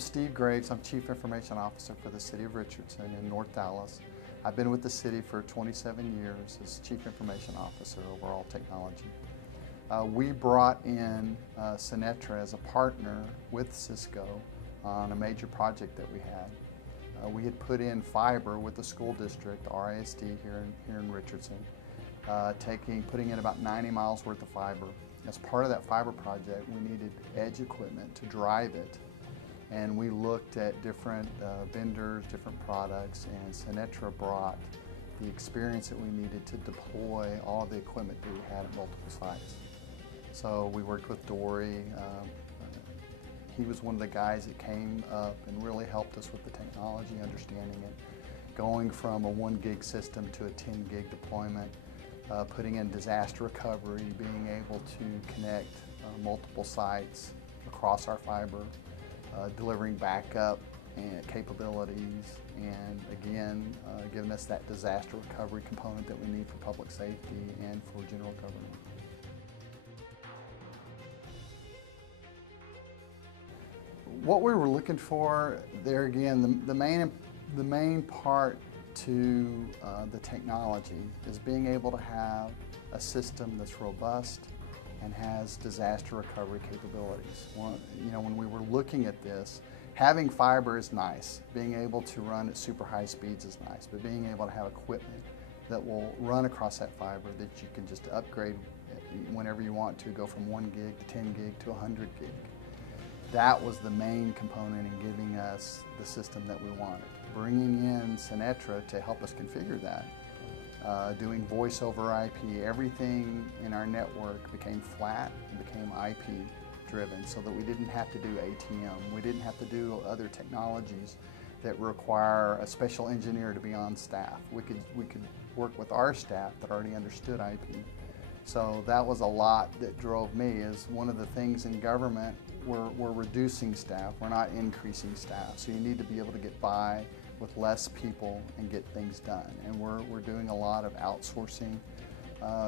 I'm Steve Graves. I'm Chief Information Officer for the City of Richardson in North Dallas. I've been with the city for 27 years as Chief Information Officer over all technology. We brought in Synetra as a partner with Cisco on a major project that we had. We had put in fiber with the school district, RISD here in Richardson, putting in about 90 miles worth of fiber. As part of that fiber project, we needed edge equipment to drive it. And we looked at different vendors, different products, and Synetra brought the experience that we needed to deploy all of the equipment that we had at multiple sites. So we worked with Dory. He was one of the guys that came up and really helped us with the technology, understanding it, going from a 1 gig system to a 10 gig deployment, putting in disaster recovery, being able to connect multiple sites across our fiber, delivering backup and capabilities, and again, giving us that disaster recovery component that we need for public safety and for general government. What we were looking for there again, the main part to the technology is being able to have a system that's robust and has disaster recovery capabilities. When we were looking at this, having fiber is nice. Being able to run at super high speeds is nice, but being able to have equipment that will run across that fiber that you can just upgrade whenever you want to, go from 1 gig to 10 gig to 100 gig. That was the main component in giving us the system that we wanted. Bringing in Synetra to help us configure that. Doing voice over IP, everything in our network became flat and became IP driven so that we didn't have to do ATM. We didn't have to do other technologies that require a special engineer to be on staff. We could work with our staff that already understood IP. So that was a lot that drove me. Is one of the things in government, we're reducing staff, we're not increasing staff. So you need to be able to get by with less people and get things done. And we're doing a lot of outsourcing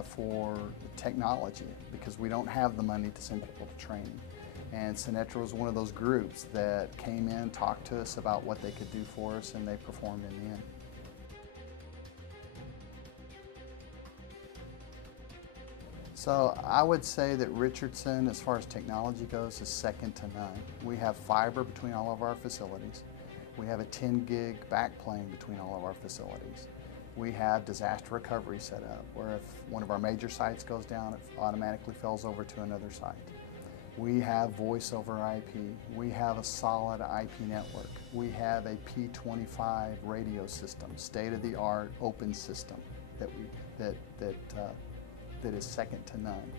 for technology because we don't have the money to send people to training. And Synetra was one of those groups that came in, talked to us about what they could do for us, and they performed in the end. So I would say that Richardson, as far as technology goes, is second to none. We have fiber between all of our facilities. We have a 10 gig backplane between all of our facilities. We have disaster recovery set up, where if one of our major sites goes down, it automatically fails over to another site. We have voice over IP. We have a solid IP network. We have a P25 radio system, state-of-the-art open system that is second to none.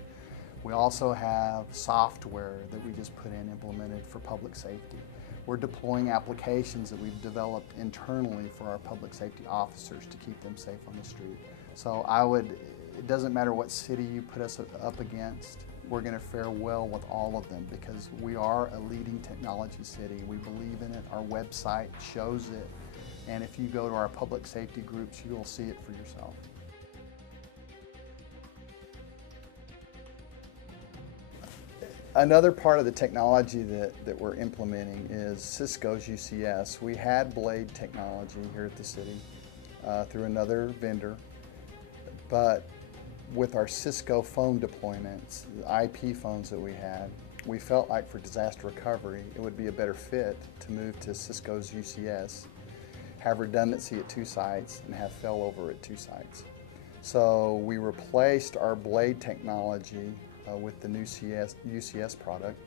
We also have software that we just put in, implemented for public safety. We're deploying applications that we've developed internally for our public safety officers to keep them safe on the street. So it doesn't matter what city you put us up against, we're going to fare well with all of them because we are a leading technology city. We believe in it. Our website shows it. And if you go to our public safety groups, you'll see it for yourself. Another part of the technology that we're implementing is Cisco's UCS. We had Blade technology here at the city through another vendor, but with our Cisco phone deployments, the IP phones that we had, we felt like for disaster recovery, it would be a better fit to move to Cisco's UCS, have redundancy at 2 sites, and have failover at 2 sites. So we replaced our Blade technology with the new UCS product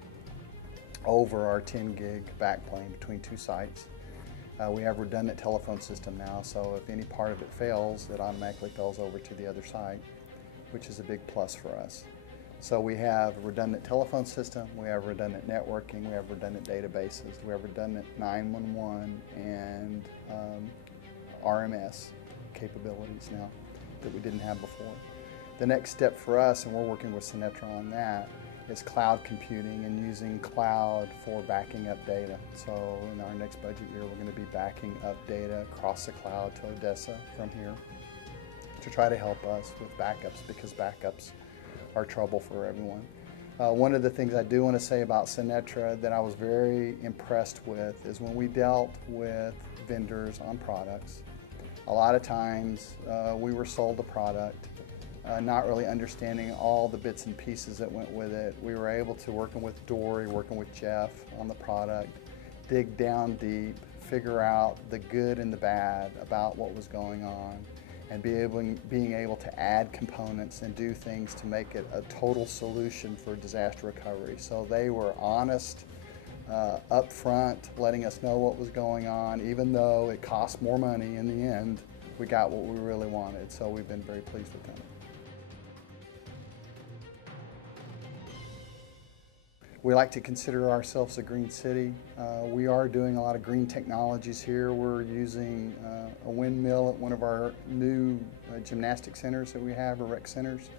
over our 10 gig backplane between 2 sites. We have redundant telephone system now, so if any part of it fails, it automatically fails over to the other site, which is a big plus for us. So we have a redundant telephone system, we have redundant networking, we have redundant databases, we have redundant 911 and RMS capabilities now that we didn't have before. The next step for us, and we're working with Synetra on that, is cloud computing and using cloud for backing up data. So in our next budget year, we're going to be backing up data across the cloud to Odessa from here to try to help us with backups because backups are trouble for everyone. One of the things I do want to say about Synetra that I was very impressed with is when we dealt with vendors on products, a lot of times we were sold a product, not really understanding all the bits and pieces that went with it. We were able to, working with Dory, working with Jeff on the product, dig down deep, figure out the good and the bad about what was going on, and being able to add components and do things to make it a total solution for disaster recovery. So they were honest, up front, letting us know what was going on. Even though it cost more money in the end, we got what we really wanted. So we've been very pleased with them. We like to consider ourselves a green city. We are doing a lot of green technologies here. We're using a windmill at one of our new gymnastic centers that we have, or rec centers.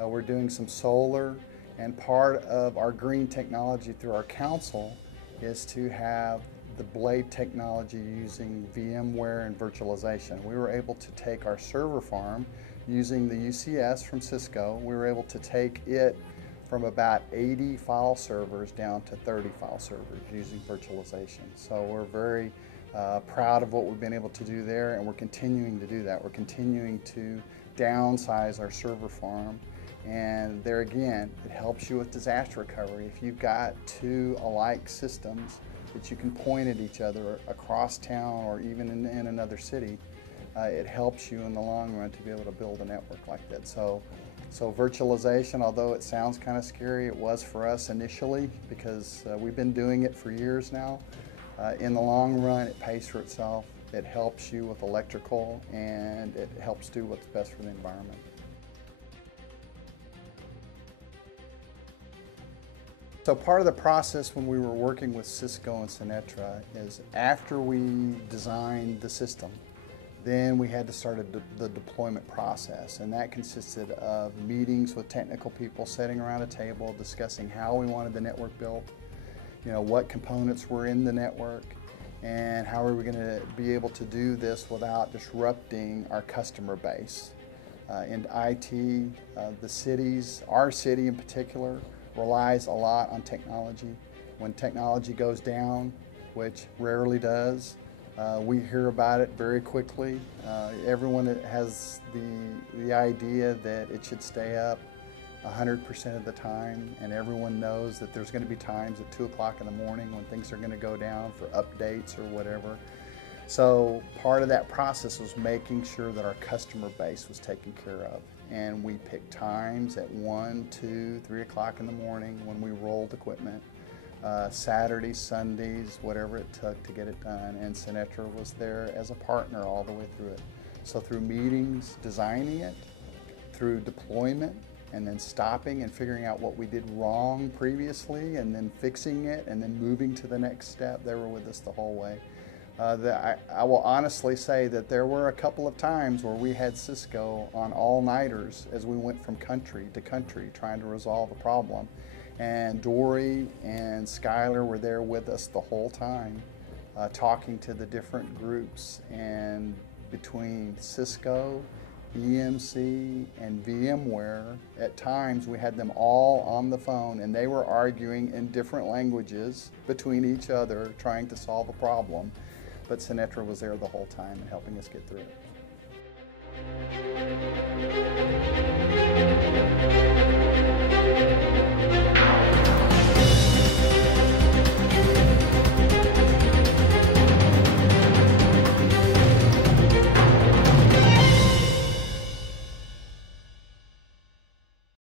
We're doing some solar, and part of our green technology through our council is to have the blade technology using VMware and virtualization. We were able to take our server farm using the UCS from Cisco. We were able to take it from about 80 file servers down to 30 file servers using virtualization. So we're very proud of what we've been able to do there, and we're continuing to do that. We're continuing to downsize our server farm, and there again, it helps you with disaster recovery. If you've got two alike systems that you can point at each other across town or even in another city, it helps you in the long run to be able to build a network like that. So virtualization, although it sounds kind of scary, it was for us initially because we've been doing it for years now. In the long run, it pays for itself. It helps you with electrical, and it helps do what's best for the environment. So part of the process when we were working with Cisco and Synetra is after we designed the system, then we had to start the deployment process, and that consisted of meetings with technical people, sitting around a table, discussing how we wanted the network built, what components were in the network, and how are we going to be able to do this without disrupting our customer base. In IT, our city in particular, relies a lot on technology. When technology goes down, which rarely does, we hear about it very quickly. Everyone has the idea that it should stay up 100% of the time, and everyone knows that there's going to be times at 2 o'clock in the morning when things are going to go down for updates or whatever. So part of that process was making sure that our customer base was taken care of. And we picked times at 1, 2, 3 o'clock in the morning when we rolled equipment. Saturdays, Sundays, whatever it took to get it done, and Synetra was there as a partner all the way through it. So through meetings, designing it, through deployment, and then stopping and figuring out what we did wrong previously, and then fixing it, and then moving to the next step, they were with us the whole way. I will honestly say that there were a couple of times where we had Cisco on all-nighters as we went from country to country trying to resolve a problem. And Dory and Skylar were there with us the whole time, talking to the different groups. And between Cisco, EMC, and VMware, at times we had them all on the phone, and they were arguing in different languages between each other, trying to solve a problem. But Synetra was there the whole time and helping us get through it.